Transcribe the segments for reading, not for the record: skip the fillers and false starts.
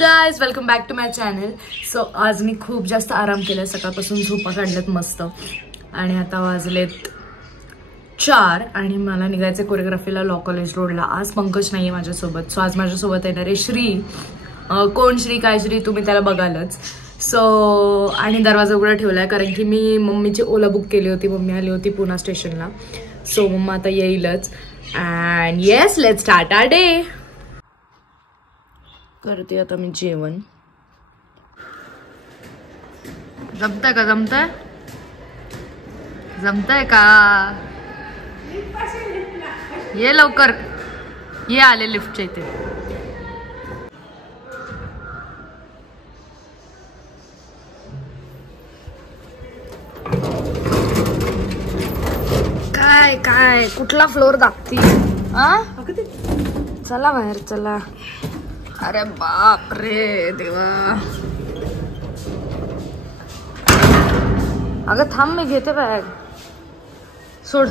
Guys, welcome back to my channel. So आज मी खूप जास्त आराम केला, सकाळपासून झोपा काढल्यात मस्त. आणि आता वाजलेत 4 आणि मला निघायचं कोरिओग्राफीला लॉ कॉलेज रोडला. आज पंकज नाहीये माझ्यासोबत. सो आज माझ्यासोबत येणार आहे श्री. कोण श्री काय श्री तुम्ही त्याला बघालच. सो आणि दरवाजा उघडा ठेवलाय कारण की मी मम्मीची ओला बुक केली होती. मम्मी आली होती पुणे स्टेशनला. सो मम्मा आता येईलच. And yes, let's start our day. करते आता मी जेवण. जमतंय का? जमतंय का? ये लवकर ये, आले लिफ्टच्या इथे. काय काय कुठला फ्लोर दाखती? चला बाहेर चला. अरे बाप रे देवा. अगं थांब, मी घेते बॅग. सोड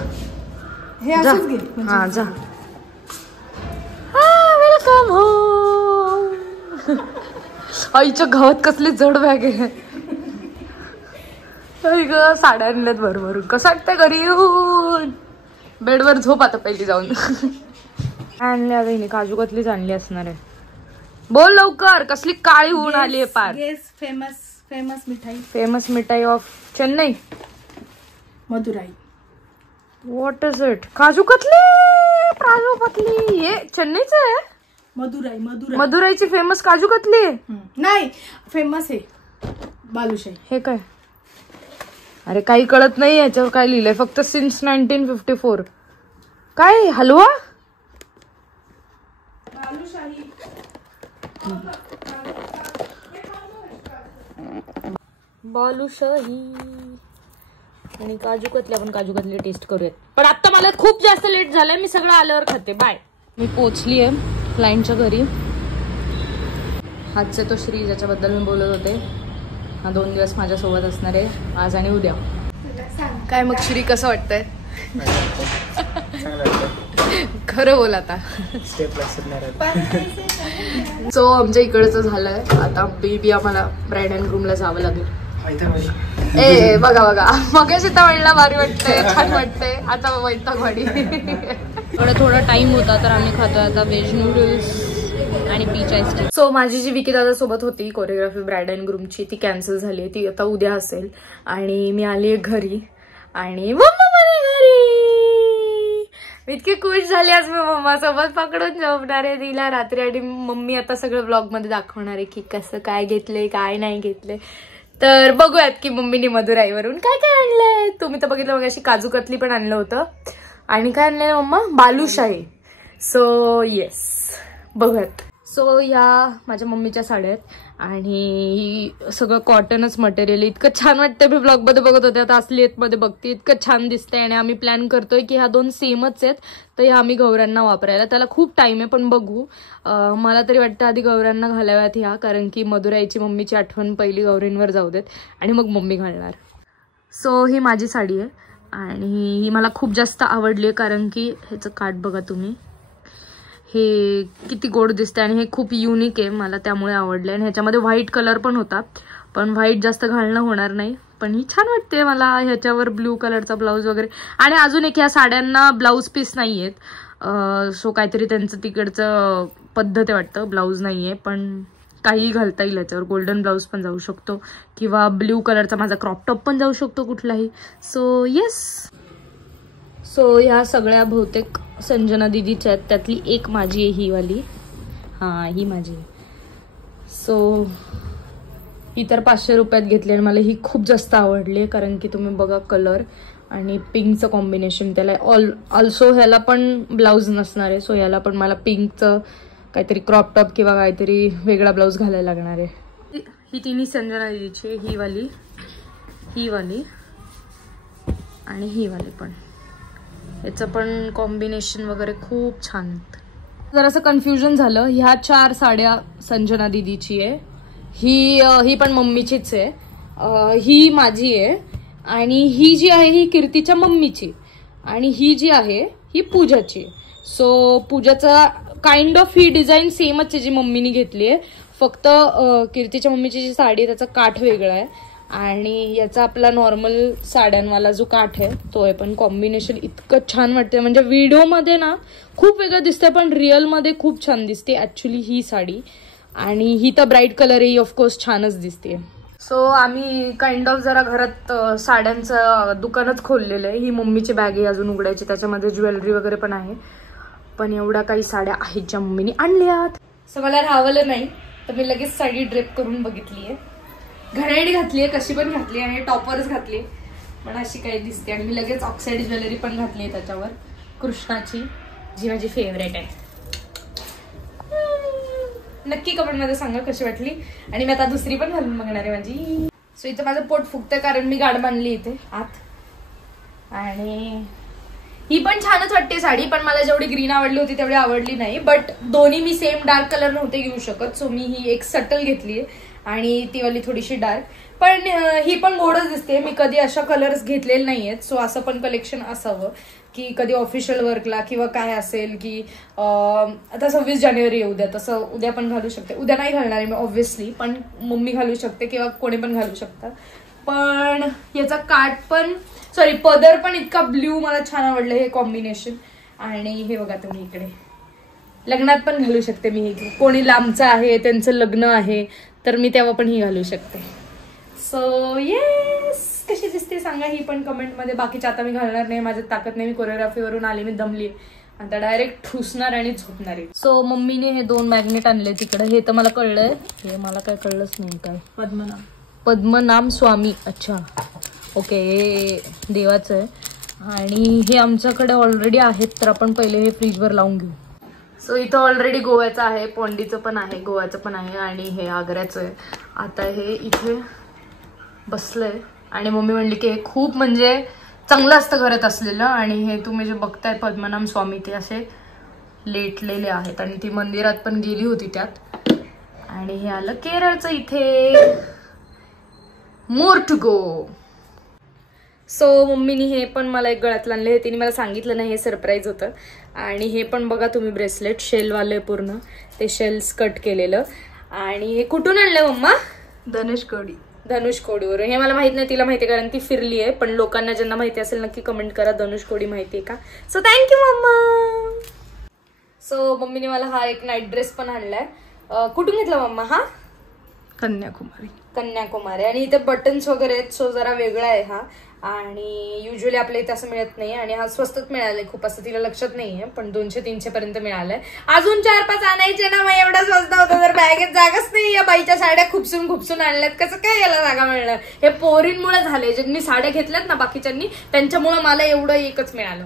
हे असंच घे. हा जा. Welcome home. आईच्या गावात कसली जड बॅग आहे. ग साड्या आणल्यात भरभरून. कसं वाटतं घरी येऊन? बेडवर झोप आता पहिली जाऊन. आणली आता हिने काजू कतलीच आणली असणार आहे. बोल लवकर. कसली काळी होऊन आली आहे पार. Famous Mithai. Famous Mithai of Chennai, Madurai. What is it? Kaju katli. Kaju katli हे चेन्नईच आहे. मदुराई. मदुराईची फेमस काजू कतली नाही, फेमस आहे बालुशाही. हे काय? अरे काही कळत नाही याच्यावर काय लिहिलंय. फक्त सिन्स 1954. काय हलवा? बालुशाही. बालुशाही आणि काजू कतली. आपण काजू कतली टेस्ट करूयात. पण आता मला खूप जास्त लेट झालंय. मी सगळं आल्यावर खाते. बाय. मी पोहोचली आहे क्लायंटच्या घरी. हाच तो श्री ज्याच्याबद्दल मी बोलत होते. हा 2 दिवस माझ्यासोबत असणार आहे, आज आणि उद्या. काय मग श्री, कसं वाटतंय? खरं बोल आता. सो आमच्या इकडचं झालंय. आता बेबी आम्हाला ब्राईड अँड ग्रूमला जावं लागेल. ए बघा मग सीता म्हणला भारी वाटतंय, छान वाटतंय. आता वैतागवाडी. थोडा टाइम होता तर आम्ही खातोय आता व्हेज नूडल्स आणि पीच आईस्क्रीम. सो माझी जी विकी दादा सोबत होती कोरिओग्राफी ब्राईड अँड ग्रूमची, ती कॅन्सल झाली. ती आता उद्या असेल. आणि मी आली घरी आणि मम्मा मला घरी. इतकी खुश झाली आज मी. मम्मा सोबत पकडून झोपणार आहे तिला रात्री. आणि मम्मी आता सगळं ब्लॉग मध्ये दाखवणार आहे की कसं काय घेतलंय काय नाही घेतलंय. तर बघूयात की मम्मीने मदुराईवरून काय काय आणलंय. तुम्ही तर बघितलं, बघा अशी काजू कतली पण आणलं होतं. आणि काय आणलंय मम्मा? बालुशाही. सो येस, बघूयात. सो या माझ्या मम्मीच्या साड्या आहेत आणि सगळं कॉटनच मटेरियल. इतकं छान वाटतं. मी ब्लॉग मध्ये बघत होते, आता असलीयत मध्ये बघते. इतकं छान दिसतंय. आणि आम्ही प्लॅन करतोय की ह्या 2 सेमच आहेत, तर ह्या आम्ही गौऱ्यांना वापरायला. त्याला खूप टाइम आहे पण बघू. मला तरी वाटतं आधी गौऱ्यांना घालाव्यात ह्या, कारण की मदुराईची मम्मीची आठवण पहिली गौरींवर जाऊ देत आणि मग मम्मी घालणार. सो ही माझी साडी आहे आणि ही मला खूप जास्त आवडली आहे कारण की ह्याचं काठ बघा तुम्ही. हे किती गोड दिसते आणि हे खूप युनिक आहे. मला त्यामुळे आवडले. आणि ह्याच्यामध्ये व्हाईट कलर पण होता, पण व्हाईट जास्त घालणं होणार नाही. पण ही छान वाटते मला. ह्याच्यावर ब्ल्यू कलरचा ब्लाऊज वगैरे. आणि अजून एक, ह्या साड्यांना ब्लाऊज पीस नाही आहेत. सो काहीतरी त्यांचं तिकडचं पद्धत आहे वाटतं. ब्लाऊज नाही आहे पण काही घालता येईल याच्यावर. गोल्डन ब्लाऊज पण जाऊ शकतो किंवा ब्ल्यू कलरचा माझा क्रॉप टॉप पण जाऊ शकतो कुठलाही. So yes. सो ह्या सगळ्या बहुतेक संजना दीदीच्या आहेत. त्यातली एक माझी आहे, ही वाली. हां ही माझी. सो ही तर 500 रुपयात घेतली आणि मला ही खूप जास्त आवडली कारण की तुम्ही बघा कलर आणि पिंकचं कॉम्बिनेशन त्याला. ऑल्सो ह्याला पण ब्लाऊज नसणार आहे. सो ह्याला पण मला पिंकचं काहीतरी क्रॉप टॉप किंवा काहीतरी वेगळा ब्लाऊज घालायला लागणार आहे. ही तिन्ही संजना दीदीची. ही वाली आणि ही वाली पण. याचं पण कॉम्बिनेशन वगैरे खूप छान. जरासं कन्फ्युजन झालं. ह्या 4 साड्या संजना दीदीची आहे. ही पण मम्मीचीच आहे. ही माझी आहे आणि ही जी आहे ही कीर्तीच्या मम्मीची. आणि ही जी आहे ही पूजाची. सो पूजाचा काइंड ऑफ ही डिझाईन सेमच आहे जी मम्मीने घेतली आहे. फक्त कीर्तीच्या मम्मीची जी साडी आहे त्याचा काठ वेगळा आहे आणि याचा आपला नॉर्मल साड्यांवाला जो काठ आहे तो आहे. पण कॉम्बिनेशन इतकं छान वाटते, म्हणजे व्हिडिओमध्ये ना खूप वेगळं दिसतंय पण रिअलमध्ये खूप छान दिसते ऍक्च्युली ही साडी. आणि ही तर ब्राईट कलर ही ऑफकोर्स छानच दिसते. सो आम्ही काइंड ऑफ जरा घरात साड्यांचं दुकानच खोललेलं आहे. ही मम्मीची बॅग आहे अजून उघडायची, त्याच्यामध्ये ज्वेलरी वगैरे पण आहे. पण एवढ्या काही साड्या आहेत ज्या मम्मीने आणल्यात. सो मला राहावलं नाही तर मी लगेच साडी ड्रेप करून बघितली आहे. घड्याळी घातली आहे, कशी पण घातली आणि टॉपर्स घातली पण अशी काही दिसते. आणि मी लगेच ऑक्साईड ज्वेलरी पण घातली आहे त्याच्यावर, कृष्णाची, जी माझी फेवरेट आहे. नक्की कमेंटमध्ये सांगा कशी वाटली. आणि मी आता दुसरी पण घालून बघणार आहे माझी. सो इथं माझं पोट फुगतंय कारण मी गाड बांधली इथे आत. आणि ही पण छानच वाटते साडी, पण मला जेवढी ग्रीन आवडली होती तेवढी आवडली नाही. बट दोन्ही मी सेम डार्क कलर नव्हते घेऊ शकत, सो मी ही एक सटल घेतली आणि ती वाली थोडीशी डार्क. पण ही पण गोडच दिसते. मी कधी अशा कलर्स घेतलेले नाहीयेत, सो असं पण कलेक्शन असावं की कधी ऑफिशियल वर्कला किंवा काय असेल की आता 26 जानेवारी येऊ द्या, तसं उद्या पण घालू शकते. उद्या नाही घालणार आहे मी ऑब्व्हियसली, पण मम्मी घालू शकते किंवा कोणी पण घालू शकतं. पण याचा काठ पण पदर पण इतका ब्ल्यू मला छान आवडलं हे कॉम्बिनेशन. आणि हे बघा तुम्ही इकडे लग्नात पण घालू शकते मी. हे कोणी लांबचं आहे त्यांचं लग्न आहे तर मी तेव्हा पण ही घालू शकते. सो येस, कशी दिसते सांगा ही पण कमेंटमध्ये. बाकीच्या आता मी घालणार नाही, माझ्यात ताकद नाही. मी कोरिओग्राफीवरून आली, मी दमली, आता डायरेक्ट ठुसणार आणि झोपणार आहे. सो मम्मीने हे 2 मॅग्नेट आणले तिकडे. हे तर मला कळलंय, हे मला काय कळलंच नाही. काय पद्मनाम स्वामी, अच्छा ओके, हे देवाचं आहे. आणि हे आमच्याकडे ऑलरेडी आहेत तर आपण पहिले हे फ्रीजवर लावून घेऊ. सो इथं ऑलरेडी गोव्याचं आहे, पोंडीचं पण आहे, गोव्याचं पण आहे आणि हे आग्र्याचं आहे. आता हे इथे बसलंय आणि मम्मी म्हणली की हे खूप म्हणजे चांगलं असतं घरात असलेलं. आणि हे तुम्ही जे बघताय पद्मनाम स्वामी ते असे लेटलेले आहेत आणि ती मंदिरात पण गेली होती त्यात. आणि हे आलं केरळचं इथे, मोर टू गो. सो मम्मीने हे पण मला एक गळ्यात आणले, हे तिने मला सांगितलं नाही, हे सरप्राईज होतं. आणि हे पण बघा तुम्ही ब्रेसलेट शेलवाले पूर्ण, ते शेल्स कट केलेलं. आणि हे कुठून आणलं मम्मा? धनुषकोडीवर. हे मला माहित नाही, तिला माहिती आहे कारण ती फिरली आहे. पण लोकांना ज्यांना माहिती असेल नक्की कमेंट करा धनुषकोडी माहिती आहे का. So thank you mamma. सो मम्मीने मला हा एक नाईट ड्रेस पण आणलाय. कुठून घेतला मम्मा हा? कन्याकुमारी. आणि इथे बटन्स वगैरे आहेत, सो जरा वेगळा आहे हा. आणि युजली आपल्या इथे असं मिळत नाही. आणि हा स्वस्तच मिळालाय खूप, असं तिला लक्षात नाहीये, पण 200-300 पर्यंत मिळालाय. अजून 4-5 आणायचे ना, मग एवढा स्वस्त होता तर बॅगेत जागाच नाही. या बाईच्या साड्या खुपसून आणल्यात, कसं काय याला जागा मिळणार? हे पोरींमुळे झाले, ज्यांनी साड्या घेतल्यात ना बाकीच्यांनी, त्यांच्यामुळे मला एवढं एकच मिळालं.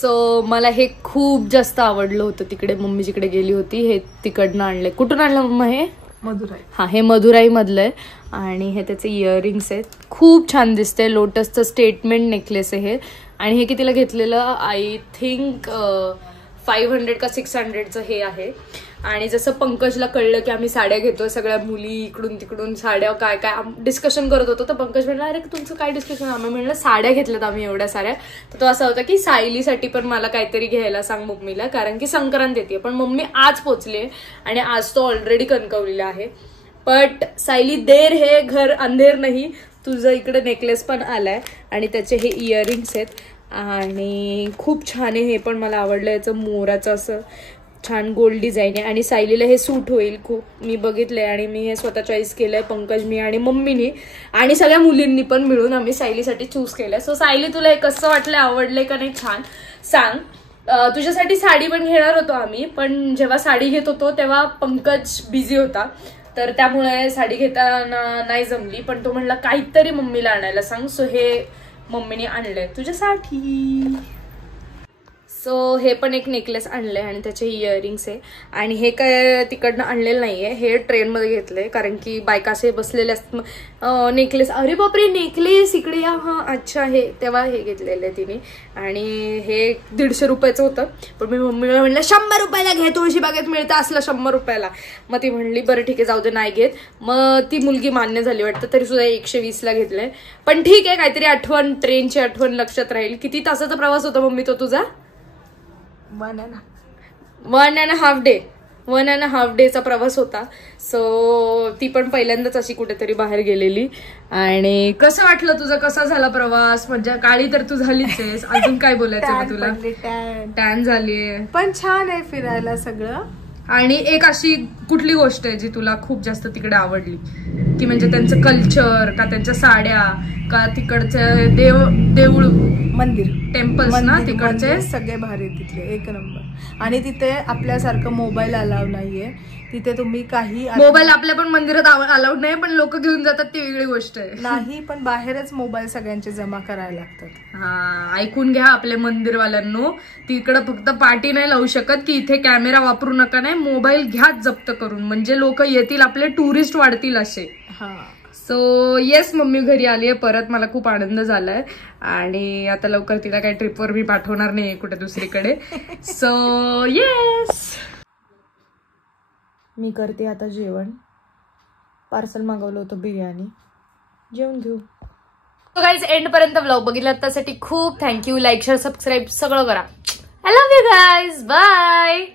सो मला हे खूप जास्त आवडलं होतं, तिकडे मम्मी जिकडे गेली होती. हे तिकडनं आणलंय. कुठून आणलं मम्मा हे? मदुराई. हा, हे मदुराई मधलं आहे. आणि हे त्याचे इयरिंग्स आहेत, खूप छान दिसते. लोटसचं स्टेटमेंट नेकलेस आहे हे. आणि हे कितीला घेतलेलं? आय थिंक 500 का 600चं हे आहे. आणि जसं पंकजला कळलं की आम्ही साड्या घेतोय, सगळ्या मुली इकडून तिकडून साड्या काय काय डिस्कशन करत होतो, तर पंकज म्हणला अरे तुमचं काय डिस्कशन? आम्ही म्हणलं साड्या घेतल्यात आम्ही एवढ्या साऱ्या. तर तो असा होता की सायलीसाठी पण मला काहीतरी घ्यायला सांग मम्मीला, कारण की संक्रांत येते. पण मम्मी आज पोचली आणि आज तो ऑलरेडी कणकवलीला आहे. बट सायली देर हे घर अंधेर नाही, तुझं इकडे नेकलेस पण आलाय आणि त्याचे हे इयरिंग्स आहेत. आणि खूप छान आहे, हे पण मला आवडलं. याचं मोराचं असं छान गोल्ड डिझाईन आहे आणि सायलीला हे सूट होईल खूप. मी बघितलंय आणि मी हे स्वतः चॉईस केलंय, पंकज, मी आणि मम्मीने आणि सगळ्या मुलींनी पण मिळून आम्ही सायलीसाठी चूज केलंय. सो सायली तुला हे कसं वाटलं, आवडलंय का नाही छान सांग. तुझ्यासाठी साडी पण घेणार होतो आम्ही, पण जेव्हा साडी घेत होतो तेव्हा पंकज बिझी होता, तर त्यामुळे साडी घेताना नाही जमली. पण तो म्हणला काहीतरी मम्मीला आणायला सांग, सो हे मम्मीने आणलंय तुझ्यासाठी. सो हे पण एक नेकलेस आणलंय आणि त्याचे इयरिंग्स आहे. आणि हे काय तिकडनं आणलेलं नाहीये, हे ट्रेनमध्ये घेतलंय कारण की बायका असे बसलेले असतात. नेकलेस, अरे बापरे नेकलेस इकडे या. हा अच्छा, हे तेव्हा हे घेतलेलं आहे तिने. आणि हे 150 रुपयाचं होतं, पण मी मम्मीला म्हणलं 100 रुपयाला घे, तुळशी बागेत मिळतं असलं 100 रुपयाला. मग ती म्हणली बरं ठीक आहे जाऊ दे नाही घेत. मग ती मुलगी मान्य झाली वाटतं, तरी सुद्धा 120ला घेतलंय. पण ठीक आहे, काहीतरी आठवण, ट्रेनची आठवण लक्षात राहील. किती तासाचा प्रवास होता मम्मी तो तुझा? 1.5 1.5 डे. 1.5 डेचा प्रवास होता. सो ती पण पहिल्यांदाच अशी कुठेतरी बाहेर गेलेली. आणि कसं वाटलं तुझं, कसा झाला प्रवास? म्हणजे काळी तर तू झालीच आहेस, अजून काय बोलायचं तुला? टॅन झालीये, पण छान आहे फिरायला सगळं. आणि एक अशी कुठली गोष्ट आहे जी तुला खूप जास्त तिकडे आवडली, की म्हणजे त्यांचं कल्चर का, त्यांच्या साड्या का, तिकडचे देऊळ मंदिर टेम्पल्स ना तिकडचे सगळे भारी तिथले, एक नंबर. आणि तिथे आपल्यासारखं मोबाईल अलाव नाहीये तिथे. तुम्ही काही मोबाईल आपल्या पण मंदिरात अलाउड नाही, पण लोक घेऊन जातात ती वेगळी गोष्ट आहे. नाही, पण बाहेरच मोबाईल सगळ्यांचे जमा करायला लागतात. हा, ऐकून घ्या आपल्या मंदिरवाल्यांनो, तिकडं फक्त पार्टी नाही लावू शकत की इथे कॅमेरा वापरू नका, नाही, मोबाईल घ्या जप्त करून, म्हणजे लोक येतील, आपले टुरिस्ट वाढतील असे. हा. सो येस, मम्मी घरी आली आहे परत, मला खूप आनंद झालाय. आणि आता लवकर तिला काही ट्रिपवर मी पाठवणार नाही कुठे दुसरीकडे. सो येस, मी करते आता जेवण. पार्सल मागवलं होतं बिर्याणी, जेवण घेऊ. सो गाईज, एंड पर्यंत व्लॉग बघितला त्यासाठी खूप थँक्यू. लाईक, शेअर, सबस्क्राईब सगळं करा. I love you guys, bye.